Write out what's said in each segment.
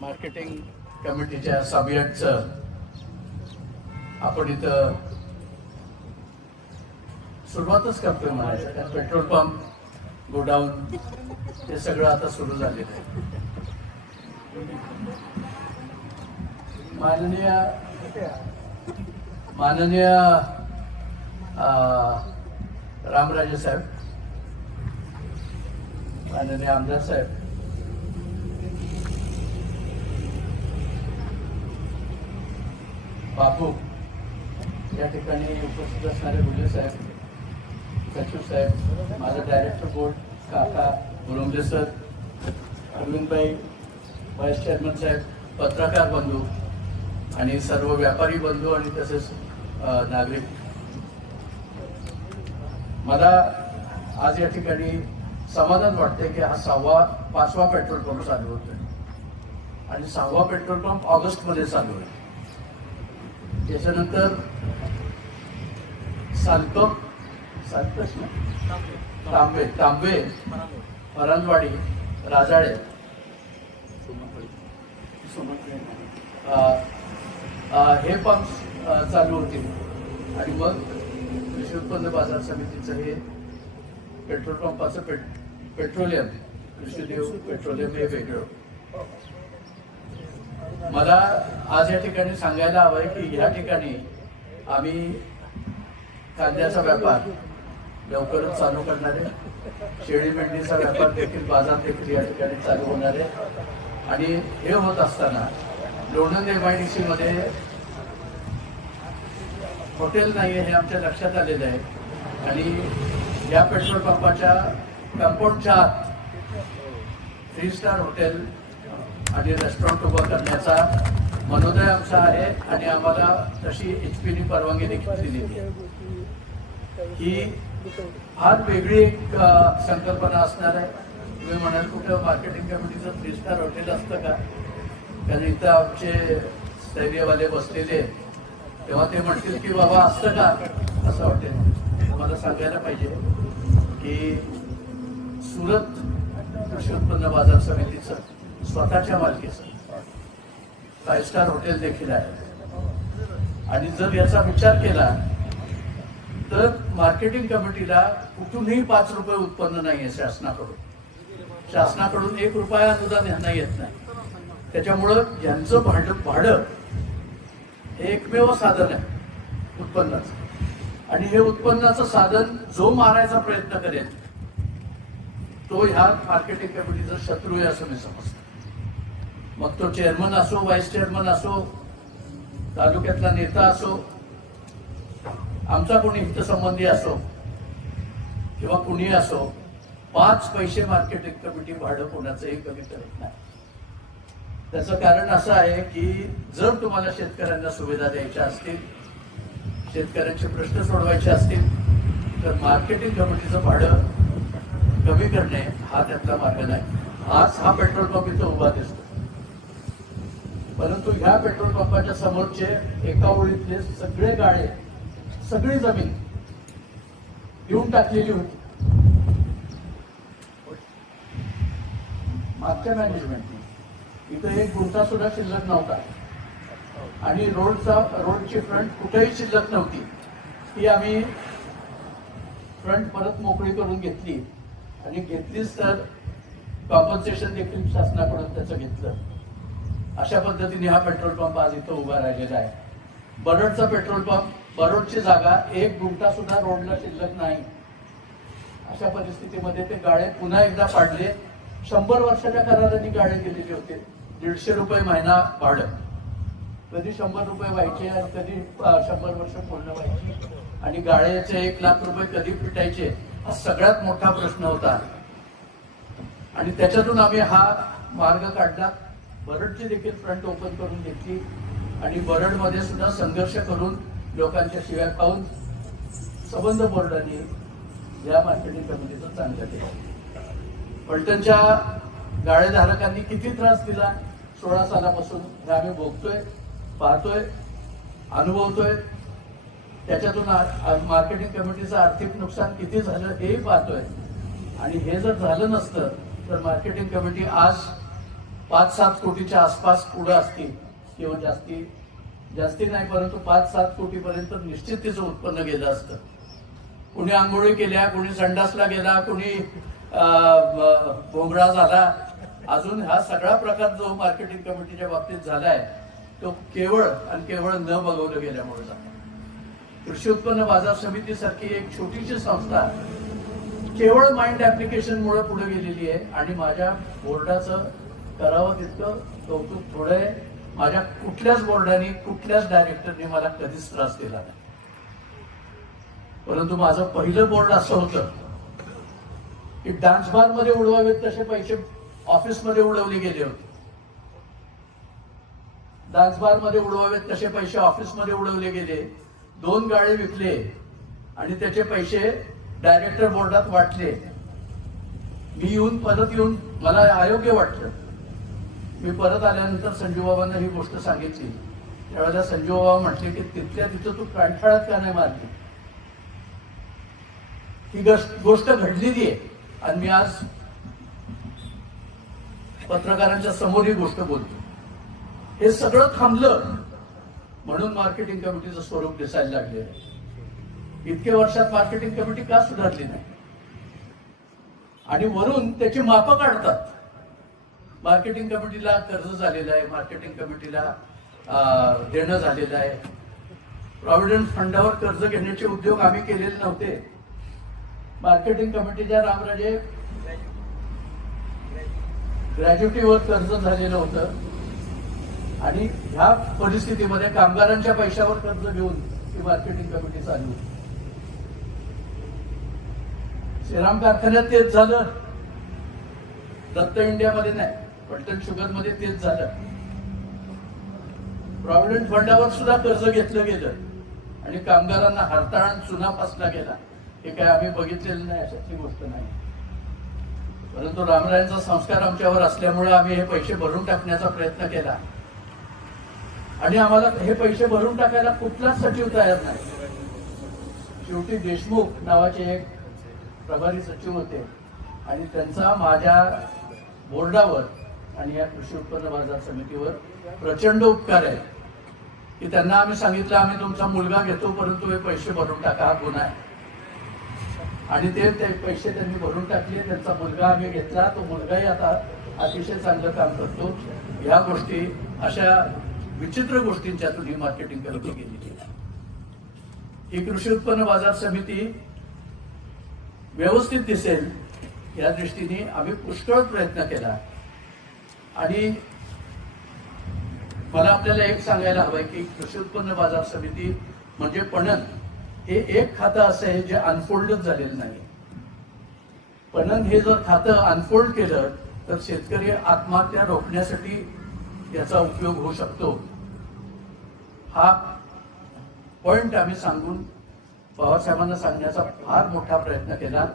Marketing कमिटीच्या सभ्यांचं आपण इथं सुरुवातच करतोय म्हणायचं. कारण पेट्रोल पंप गोडाऊन हे सगळं आता सुरू झालेलं आहे. माननीय रामराजे साहेब, माननीय आमदार साहेब, बापू, या ठिकाणी उपस्थित असणारे गुले साहेब, सचिव साहेब, माझा डायरेक्टर बोर्ड काका मुरुंबे सर, अरविंदभाई, व्हाईस चेअरमन साहेब, पत्रकार बंधू आणि सर्व व्यापारी बंधू आणि तसेच नागरिक, मला आज या ठिकाणी समाधान वाटते की हा पाचवा पेट्रोल पंप चालू होतोय आणि 6वा पेट्रोल पंप ऑगस्ट मध्ये चालू आहे. त्याच्यानंतर तांबे, परांजवाडी, राजाळे, हे पंप चालू होतील आणि मग कृषी उत्पन्न बाजार समितीचं हे पेट्रोल पंपाचं पेट्रोलियम, कृषीदेव पेट्रोलियम हे वेगळं. मला आज या ठिकाणी सांगायला हवंय की या ठिकाणी आम्ही कांद्याचा व्यापार लवकरच चालू करणार आहे. शेळी मेंढीचा व्यापार देखील, बाजार देखील या ठिकाणी चालू होणार आहे. आणि हे होत असताना लोणंद MIDC मध्ये हॉटेल नाहीये हे आमच्या लक्षात आलेलं आहे आणि या पेट्रोल पंपाच्या कंपाऊंडच्या आत 3 स्टार हॉटेल आणि रेस्टॉरंट उभं करण्याचा मनोदय आमचा आहे आणि आम्हाला तशी HPने परवानगी देखील दिलेली आहे. ही फार वेगळी एक संकल्पना असणार आहे. तुम्ही म्हणाल कुठं मार्केटिंग कमिटीचं 3 स्टार हॉटेल असतं का? कारण इथं आमचे स्थैर्यवाले बसलेले तेव्हा ते म्हणतील की बाबा असतं का असं हॉटेल. मला सांगायला पाहिजे की सुरत कृषी उत्पन्न बाजार समितीचं स्वतःच्या मालकीचं 5 स्टार हॉटेल देखील आहे. आणि जर याचा विचार केला तर मार्केटिंग कमिटीला कुठूनही 5 रुपये उत्पन्न नाहीये शासनाकडून 1 रुपया अनुदान यांना येत नाही. त्याच्यामुळं यांचं भाडं हे एकमेव साधन आहे उत्पन्नाचं. आणि हे उत्पन्नाचं साधन जो मारायचा प्रयत्न करेल तो ह्या मार्केटिंग कमिटीचा शत्रू आहे असं मी समजतो. मग तो चेअरमन असो, व्हाईस चेअरमन असो, तालुक्यातला नेता असो, आमचा कोणी हितसंबंधी असो किंवा कुणी असो, 5 पैसे मार्केटिंग कमिटी भाडं कोणाचंही कमी करत नाही. त्याचं कारण असं आहे की जर तुम्हाला शेतकऱ्यांना सुविधा द्यायच्या असतील, शेतकऱ्यांचे प्रश्न सोडवायचे असतील तर मार्केटिंग कमिटीचं भाडं कमी करणे हा त्यातला मार्ग नाही. आज हा पेट्रोल पंप इथं उभा दिसतो, परंतु ह्या पेट्रोल पंपाच्या समोरचे एका ओळीतले सगळे गाळे, सगळी जमीन घेऊन टाकलेली होती मागच्या मॅनेजमेंटने. इथं 1 गुंठा सुद्धा शिल्लक नव्हता आणि रोडची फ्रंट कुठेही शिल्लक नव्हती. ती आम्ही फ्रंट परत मोकळी करून घेतली आणि घेतलीच तर कॉम्पन्सेशन देखील शासनाकडून त्याचं घेतलं. अशा पद्धतीने हा पेट्रोल पंप आज इथं उभा राहिलेला आहे. बरडचा पेट्रोल पंप, बरडची जागा 1 गुंठा सुद्धा रोडला शिल्लक नाही. अशा परिस्थितीमध्ये ते गाळे पुन्हा एकदा पाडले. 100 वर्षाच्या कराराने गाळे गेलेले होते. 150 रुपये महिना भाडं. कधी 100 रुपये व्हायचे आणि कधी 100 वर्ष पूर्ण व्हायची आणि गाळ्याचे 1 लाख रुपये कधी फिटायचे हा सगळ्यात मोठा प्रश्न होता. आणि त्याच्यातून आम्ही हा मार्ग काढला. बरडची देखील फ्रंट ओपन करून घेतली आणि बरडमध्ये सुद्धा संघर्ष करून लोकांच्या शिव्या खाऊन संबंध बोर्डाने या मार्केटिंग कमिटीचं चांगलं केलं. पलटणच्या गाळेधारकांनी किती त्रास दिला 16 सालापासून हे आम्ही भोगतोय, पाहतोय, अनुभवतोय. त्याच्यातून मार्केटिंग कमिटीचं आर्थिक नुकसान किती झालं हेही पाहतोय. आणि हे जर झालं नसतं तर मार्केटिंग कमिटी आज 5-7 कोटीच्या आसपास पुढे असते किंवा जास्ती नाही, परंतु 5-7 कोटीपर्यंत निश्चित तिचं उत्पन्न गेलं असतं. कुणी आंघोळी केल्या, कुणी संडासला गेला, कुणी भोंगळा झाला. अजून हा सगळा प्रकार जो मार्केटिंग कमिटीच्या बाबतीत झालाय तो केवळ आणि केवळ न बघवलं गेल्यामुळे झाला. कृषी उत्पन्न बाजार समिती सारखी एक छोटीशी संस्था केवळ माइंड ऍप्लिकेशनमुळे पुढे गेलेली आहे आणि माझ्या बोर्डाचं करावं तितकं कौतुक थोडं आहे. माझ्या कुठल्याच बोर्डाने कुठल्याच डायरेक्टरने मला कधीच त्रास दिला नाही. परंतु माझं पहिलं बोर्ड असं होतं की डान्स बार मध्ये उडवावेत तसे पैसे ऑफिसमध्ये उडवले गेले होते. डान्स बार मध्ये उडवावेत तसे पैसे ऑफिसमध्ये उडवले गेले. 2 गाळे विकले आणि त्याचे पैसे डायरेक्टर बोर्डात वाटले. मी परत येऊन मला अयोग्य वाटलं. मी परत आल्यानंतर संजूबाबांना ही गोष्ट सांगितली. त्यावेळेला संजूबाबा म्हटले की तिथल्या तिथं तू कांठाळ्यात का नाही मारली. ही गोष्ट घडलेली आहे आणि मी आज पत्रकारांच्या समोर ही गोष्ट बोलतो. हे सगळं थांबलं म्हणून मार्केटिंग कमिटीचं स्वरूप दिसायला लागलेलं आहे. इतक्या वर्षात मार्केटिंग कमिटी का सुधारली नाही आणि वरून त्याची मापं काढतात. मार्केटिंग कमिटीला कर्ज झालेलं आहे, मार्केटिंग कमिटीला देणं झालेलं आहे. प्रॉव्हिडंट फंडावर कर्ज घेण्याचे उद्योग आम्ही केलेले नव्हते. मार्केटिंग कमिटीच्या रामराजे ग्रॅज्युटीवर कर्ज झालेलं होतं आणि ह्या परिस्थितीमध्ये कामगारांच्या पैशावर कर्ज घेऊन ही मार्केटिंग कमिटी चालू. श्रीराम कारखान्यात तेच झालं, दत्त इंडियामध्ये नाही, पलटण शुगर मध्ये तेच झालं. प्रॉव्हिडंट फंडावर सुद्धा कर्ज घेतलं गेलं आणि कामगारांना हरताळ चुना फासला गेला. हे काय आम्ही बघितलेलं नाही, अशातली गोष्ट नाही. परंतु रामरायांचा संस्कार आमच्यावर असल्यामुळे आम्ही हे पैसे भरून टाकण्याचा प्रयत्न केला आणि आम्हाला हे पैसे भरून टाकायला कुठलाच सचिव तयार नाही. शेवटी देशमुख नावाचे एक प्रभारी सचिव होते आणि त्यांचा माझ्या बोर्डावर आणि या कृषी उत्पन्न बाजार समितीवर प्रचंड उपकार आहे की त्यांना आम्ही सांगितलं आम्ही तुमचा मुलगा घेतो परंतु हे पैसे भरून टाका, हा गुन्हा आहे. आणि ते पैसे त्यांनी भरून टाकले. त्यांचा मुलगा आम्ही घेतला. तो मुलगाही आता अतिशय चांगलं काम करतो. ह्या गोष्टी अशा विचित्र गोष्टींच्यातून ही मार्केटिंग कमिटी गेली. ही कृषी उत्पन्न बाजार समिती व्यवस्थित दिसेल या दृष्टीने आम्ही पुष्कळ प्रयत्न केला. आणि मला आपल्याला एक सांगायला हवंय की कृषी उत्पन्न बाजार समिती म्हणजे पणन हे एक खातं असं आहे जे अनफोल्डच झालेलं नाही. पणन हे जर खातं अनफोल्ड केलं तर शेतकरी आत्महत्या रोखण्यासाठी याचा उपयोग होऊ शकतो. हा पॉइंट आम्ही सांगून पवारसाहेबांना सांगण्याचा फार मोठा प्रयत्न केला.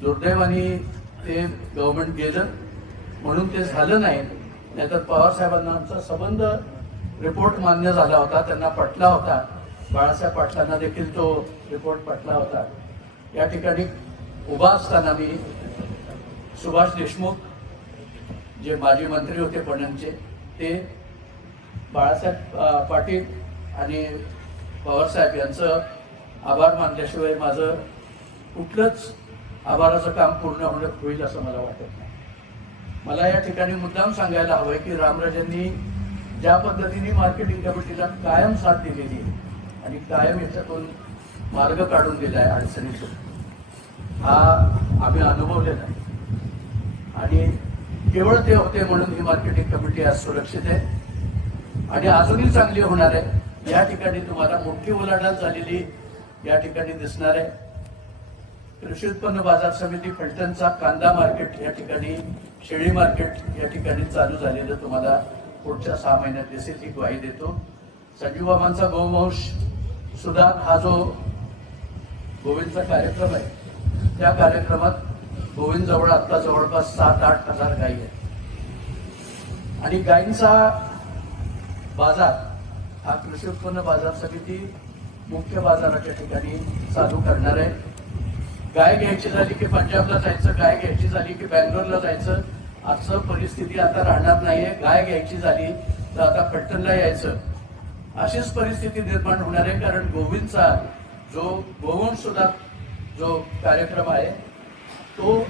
दुर्दैवाने ते गव्हर्नमेंट गेलं म्हणून ते झालं नाही. नाहीतर पवारसाहेबांना आमचा संबंध रिपोर्ट मान्य झाला होता, त्यांना पटला होता. बाळासाहेब पाटलांना देखील तो रिपोर्ट पटला होता. या ठिकाणी उभा असताना मी सुभाष देशमुख जे माजी मंत्री होते पणनचे ते बाळासाहेब पाटील आणि पवारसाहेब यांचं आभार मानल्याशिवाय माझं कुठलंच आभाराचं काम पूर्ण होईल असं मला वाटत नाही. मला या ठिकाणी मुद्दाम सांगायला हवंय की रामराजांनी ज्या पद्धतीने मार्केटिंग कमिटीला कायम साथ दिलेली आहे आणि कायम याच्यातून मार्ग काढून दिलाय अडचणीतून, हा आम्ही अनुभवलेला आहे. आणि केवळ ते होते म्हणून ही मार्केटिंग कमिटी आज सुरक्षित आहे आणि अजूनही चांगली होणार आहे. या ठिकाणी तुम्हाला मोठी उलाढाल झालेली या ठिकाणी दिसणार आहे. कृषी उत्पन्न बाजार समिती फलटणचा कांदा मार्केट या ठिकाणी, शेळी मार्केट या ठिकाणी चालू झालेलं तुम्हाला पुढच्या 6 महिन्यात दिसेल, ही ग्वाही देतो. संजूबाबांचा गोवंश सुधार हा जो गोविंदचा कार्यक्रम आहे त्या कार्यक्रमात गोविंदजवळ आता जवळपास 7-8 हजार गायी आहेत आणि गायींचा बाजार हा कृषी उत्पन्न बाजार समिती मुख्य बाजाराच्या ठिकाणी चालू करणार आहे. गाय घ्यायची झाली की पंजाबला जायचं, गाय घ्यायची झाली की बँगलोरला जायचं, असं परिस्थिती आता राहणार नाहीये. गाय घ्यायची झाली तर आता फलटणला यायचं, अशीच परिस्थिती निर्माण होणार आहे. कारण गोविंदचा जो गोवंश सुद्धा जो कार्यक्रम आहे तो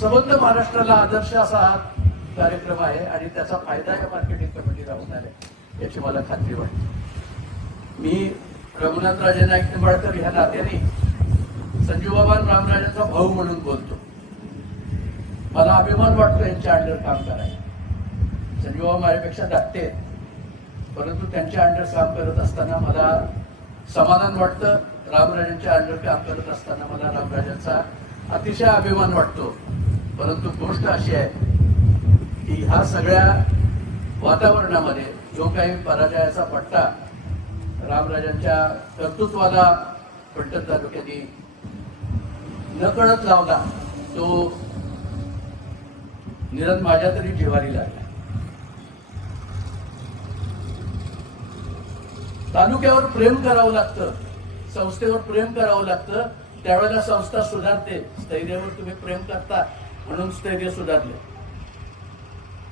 संबंध महाराष्ट्राला आदर्श असा कार्यक्रम आहे आणि त्याचा फायदा या मार्केटिंग कमिटीला होणार आहे याची मला खात्री वाटते. मी रघुनाथराजे नाईक निंबाळकर ह्या नात्याने संजूबाबा रामराजांचा भाऊ म्हणून बोलतो. मला अभिमान वाटतो यांच्या अंडर काम करायला. संजूबाबा माझ्यापेक्षा धाकटे आहेत, परंतु त्यांच्या अंडर काम करत असताना मला समाधान वाटतं. रामराजांच्या अंडर काम करत असताना मला रामराजांचा अतिशय अभिमान वाटतो. परंतु गोष्ट अशी आहे की ह्या सगळ्या वातावरणामध्ये जो काही पराजयाचा पट्टा रामराजांच्या कर्तृत्वाला फलटण तालुक्याने नकळत लावला तो निरंतर माझ्या तरी जिव्हारी लागला. तालुक्यावर प्रेम करावं लागतं, संस्थेवर प्रेम करावं लागतं, त्यावेळेला संस्था सुधारते. स्थैर्यावर तुम्ही प्रेम करता म्हणून स्थैर्य सुधारले.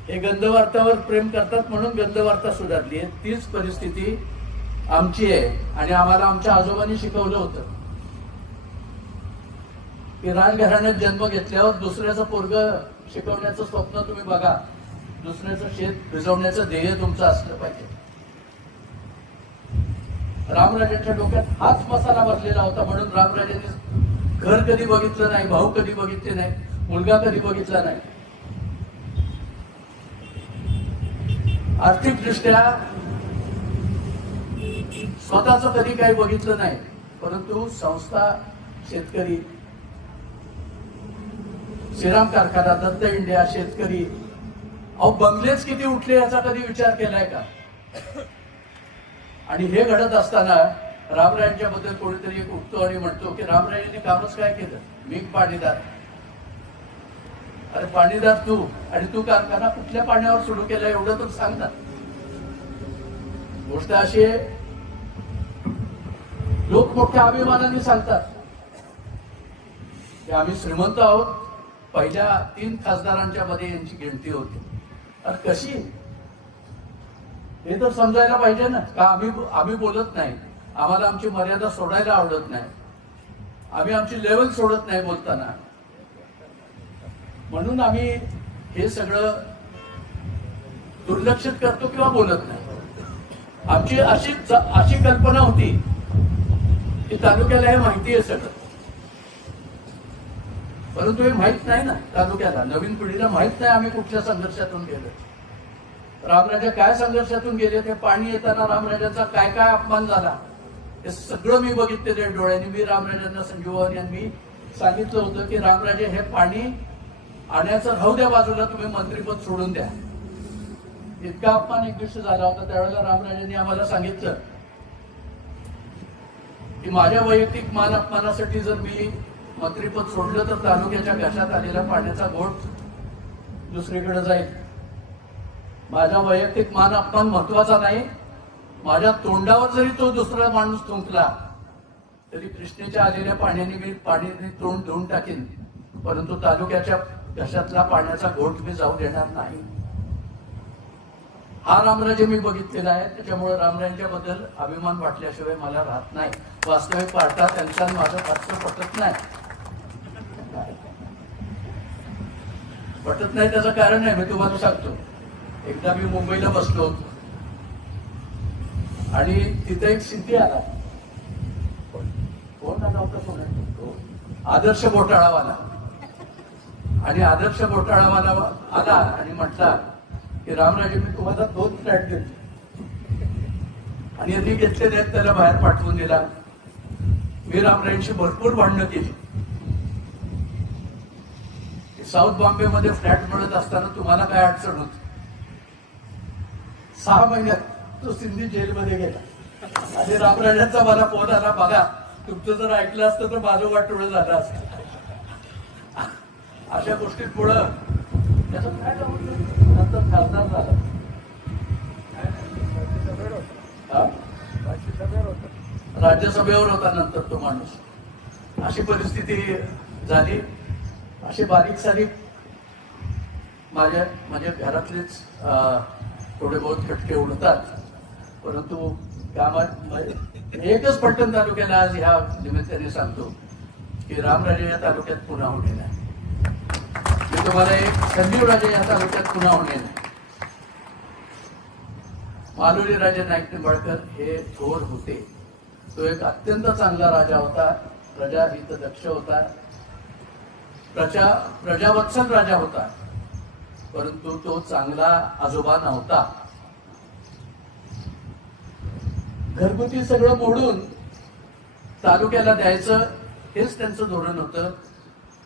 हे गंधवार्तावर प्रेम करतात म्हणून गंधवार्ता सुधारली आहे. तीच परिस्थिती आमची आहे आणि आम्हाला आमच्या आजोबांनी शिकवलं होतं की राजघराण्यात जन्म घेतल्यावर दुसऱ्याचं पोरग शिकवण्याचं स्वप्न तुम्ही बघा, दुसऱ्याचं शेत भिजवण्याचं ध्येय तुमचं असलं पाहिजे. रामराजांच्या डोक्यात हाच मसाला बसलेला होता म्हणून रामराजांनी घर कधी बघितलं नाही, भाऊ कधी बघितले नाही, मुलगा कधी बघितला नाही. आर्थिकदृष्ट्या स्वतःच कधी काही बघितलं नाही, परंतु संस्था, शेतकरी, श्रीराम कारखाना, दत्त इंडिया, शेतकरी, अहो बंगलेच किती उठले याचा कधी विचार केलाय का? आणि हे घडत असताना रामराजांच्या बद्दल कोणीतरी एक उठतो आणि म्हणतो की रामराजांनी कामच काय केलं? मी पाणीदार. अरे पाणीदार तू, आणि तू कारखाना कुठल्या पाण्यावर सुरू केला एवढं तर सांग ना. गोष्ट अशी आहे, लोक मोठ्या अभिमानाने सांगतात की आम्ही श्रीमंत आहोत. पहिल्या 3 खासदारांच्या मध्ये यांची गिनती होती. अरे कशी? हे तर समजायला पाहिजे ना. का आम्ही बोलत नाही, आम्हाला आमची मर्यादा सोडायला आवडत नाही, आम्ही आमची लेवल सोडत नाही बोलताना, म्हणून आम्ही हे सगळं दुर्लक्षित करतो किंवा बोलत नाही. आमची अशी कल्पना होती की तालुक्याला हे माहिती आहे सगळं, परंतु हे माहित नाही ना तालुक्याला, नवीन पिढीला माहित नाही आम्ही कुठल्या संघर्षातून गेलो, रामराजा काय संघर्षातून गेले. ते पाणी येताना रामराजांचा काय काय अपमान झाला हे सगळं मी बघितलेले डोळ्यांनी. मी रामराजांना, संजीवबाबांनी यांनी सांगितलं होतं की रामराजे हे पाणी आण्याचं राहू द्या बाजूला, तुम्ही मंत्रिपद सोडून द्या. इतका अपमान एक दिवशी झाला होता. त्यावेळेला रामराजांनी आम्हाला सांगितलं की माझ्या वैयक्तिक मान अपमानासाठी जर मी मंत्रिपद सोडलं तर तालुक्याच्या घशात आलेला पाण्याचा घोट दुसरीकडे जाईल. माझा वैयक्तिक मान अपमान महत्वाचा नाही, माझ्या तोंडावर जरी तो दुसरा माणूस थुंकला तरी कृष्णेच्या आलेल्या पाण्याने तोंड धुवून टाकेन, परंतु तालुक्याच्या घशातला पाण्याचा घोट मी जाऊ देणार नाही. हा रामराजे मी बघितलेला आहे. त्याच्यामुळे रामराजांच्या बद्दल अभिमान वाटल्याशिवाय मला राहत नाही. वास्तविक पाहता त्यांचा माझं फारसं पटत नाही. पटत नाही त्याचं कारण आहे, मी तुम्हाला सांगतो. एकदा मी मुंबईला बसलो आणि तिथे एक सिद्धी आला. कोण आला होता? कोण? आदर्श घोटाळावाला. आणि आदर्श घोटाळावाला आला आणि म्हटला की रामराजे मी तुम्हाला 2 फ्लॅट देतो, आणि यांनी घेतलेले आहेत त्याला बाहेर पाठवून दिला. मी रामराजांशी भरपूर भांडणं केली. साऊथ बॉम्बे मध्ये फ्लॅट मिळत असताना तुम्हाला काय अडचण होती? 6 महिन्यात तो सिंधी जेलमध्ये गेला आणि रामराजांचा मला फोन आला, बघा तुमचं जर ऐकलं असतं तर माझं वाटोळं झालं असतं. अशा गोष्टी पुढं त्याचं काय नंतर खासदार झाला. राज्यसभेवर होता नंतर तो माणूस. अशी परिस्थिती झाली. असे बारीक सारीक माझ्या म्हणजे घरातलेच थोडे बहुत खटके उडतात. परंतु कामात एकच पलटण तालुक्याला आज ह्या निमित्ताने सांगतो की रामराजे या तालुक्यात पुन्हा होणे नाही. मी तुम्हाला एक संजीवराजे या तालुक्यात पुन्हा होणे नाही. मालोजी राजे नाईक निंबाळकर हे थोर होते. तो एक अत्यंत चांगला राजा होता. प्रजाहित दक्ष होता. प्रजावत्सल राजा होता. परंतु तो चांगला आजोबा नव्हता. घरगुती सगळं मोडून तालुक्याला द्यायचं हेच त्यांचं धोरण होतं.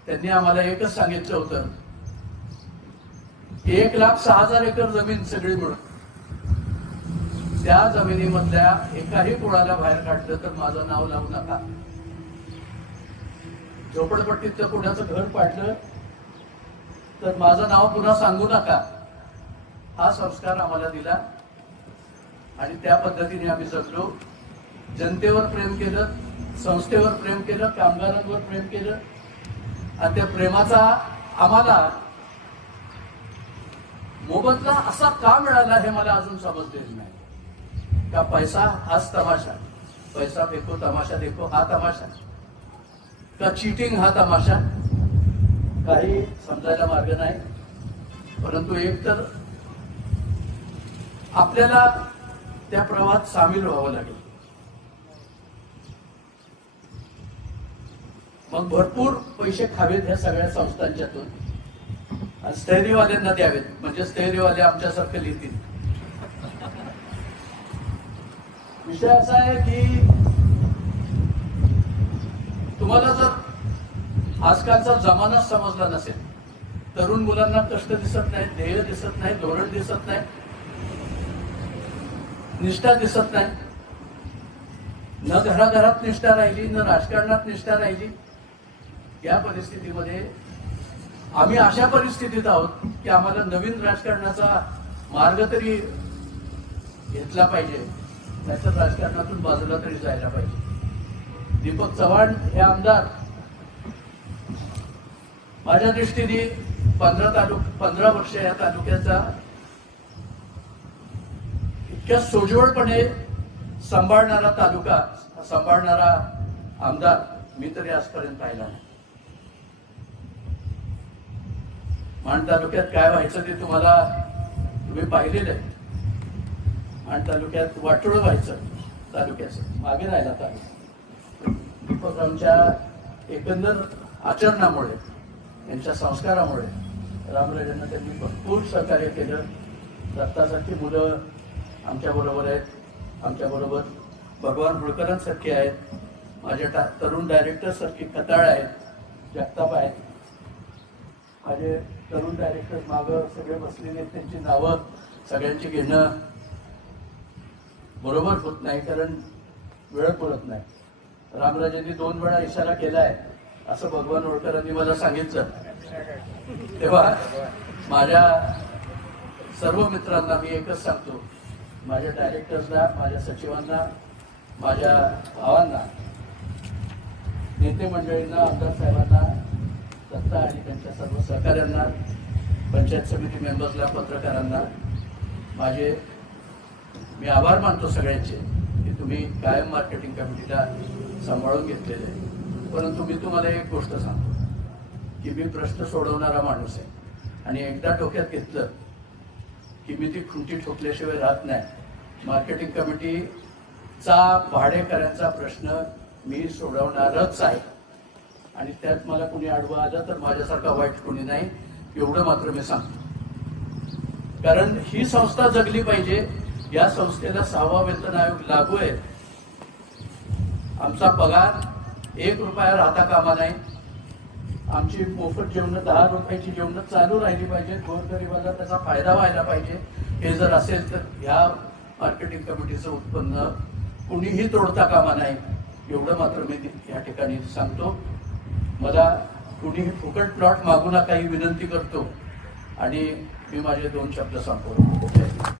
त्यांनी आम्हाला एकच सांगितलं होतं, 1,06,000 एकर जमीन सगळी मिळून त्या जमिनीमधल्या एकाही कुळाला बाहेर काढलं तर माझं नाव लावू नका. झोपडपट्टीतलं कुणाचं घर पाडलं तर माझं नाव पुन्हा सांगू नका. हा संस्कार आम्हाला दिला आणि त्या पद्धतीने आम्ही जगलो. जनतेवर प्रेम केलं, संस्थेवर प्रेम केलं, कामगारांवर प्रेम केलं आणि त्या प्रेमाचा आम्हाला मोबदला असा का मिळाला हे मला अजून समजलेलं नाही. का पैसा हाच तमाशा, पैसा फेको तमाशा देखो हा तमाशा, का चीटिंग हा तमाशा, काही समजायला मार्ग नाही. परंतु एक तर आपल्याला त्या प्रवाहात सामील व्हावं लागेल. मग भरपूर पैसे खावेत ह्या सगळ्या संस्थांच्यातून आणि स्थैर्यवाल्यांना द्यावेत, म्हणजे स्थैर्यवाले आमच्यासारखे लिहितील. विषय असा आहे की तुम्हाला जर आजकालचा जमाना समजला नसेल, तरुण मुलांना कष्ट दिसत नाही, ध्येय दिसत नाही, धोरण दिसत नाही, निष्ठा दिसत नाही, न घराघरात निष्ठा राहिली, न राजकारणात निष्ठा राहिली. या परिस्थितीमध्ये आम्ही अशा परिस्थितीत आहोत की आम्हाला नवीन राजकारणाचा मार्ग तरी घेतला पाहिजे, नाहीतर राजकारणातून बाजूला तरी जायला पाहिजे. दीपक चव्हाण हे आमदार माझ्या दृष्टीने 15 वर्ष या तालुक्याचा इतक्या सोजवळपणे सांभाळणारा तालुका, सांभाळणारा आमदार मी तरी आजपर्यंत पाहिला नाही. माण तालुक्यात काय व्हायचं ते तुम्ही पाहिलेलं आहे. माण तालुक्यात वाटोळं व्हायचं तालुक्याचं, मागे राहिला तालुका. दीपकरावांच्या एकंदर आचरणामुळे, यांच्या संस्कारामुळे रामराजांना त्यांनी भरपूर सहकार्य केलं. दत्तासारखी मुलं आमच्याबरोबर आहेत, आमच्याबरोबर भगवान होळकरांसारखे आहेत, माझ्या तरुण डायरेक्टर सारखी खताळ आहेत, जगताप आहेत. माझे तरुण डायरेक्टर मागं सगळे बसलेले आहेत, त्यांची नावं सगळ्यांची घेणं बरोबर होत नाही, कारण वेळ पुरत नाही. रामराजांनी 2 वेळा इशारा केलाय असं भगवान होळकरांनी मला सांगितलं. तेव्हा माझ्या सर्व मित्रांना मी एकच सांगतो, माझ्या डायरेक्टर्सना, माझ्या सचिवांना, माझ्या भावांना, नेते मंडळींना, आमदार साहेबांना, दत्ता आणि त्यांच्या सर्व सहकाऱ्यांना, पंचायत समिती मेंबर्सला, पत्रकारांना मी आभार मानतो सगळ्यांचे की तुम्ही कायम मार्केटिंग कमिटीला सांभाळून घेतलेले आहे. परंतु मी तुम्हाला एक गोष्ट सांगतो की मी प्रश्न सोडवणारा माणूस आहे आणि एकदा डोक्यात घेतलं की मी ती खुंटी ठोकल्याशिवाय राहत नाही. मार्केटिंग कमिटीचा भाडेकऱ्यांचा प्रश्न मी सोडवणारच आहे आणि त्यात मला कुणी आडवं आलं तर माझ्यासारखा वाईट कोणी नाही, एवढं मात्र मी सांगतो. कारण ही संस्था जगली पाहिजे. या संस्थेला 6वा वेतन आयोग लागू आहे. आमचा पगार 1 रुपया राहता कामा नाही. आमची मोफत जेवणं 10 रुपयाची जेवणं चालू राहिली पाहिजे. गोरगरिबाला त्याचा फायदा व्हायला पाहिजे. हे जर असेल तर ह्या मार्केटिंग कमिटीचं उत्पन्न कुणीही तोडता कामा नाही, एवढं मात्र मी या ठिकाणी सांगतो. मला कुणीही फुकट प्लॉट मागू नका ही विनंती करतो आणि मी माझे 2 शब्द संपवतो.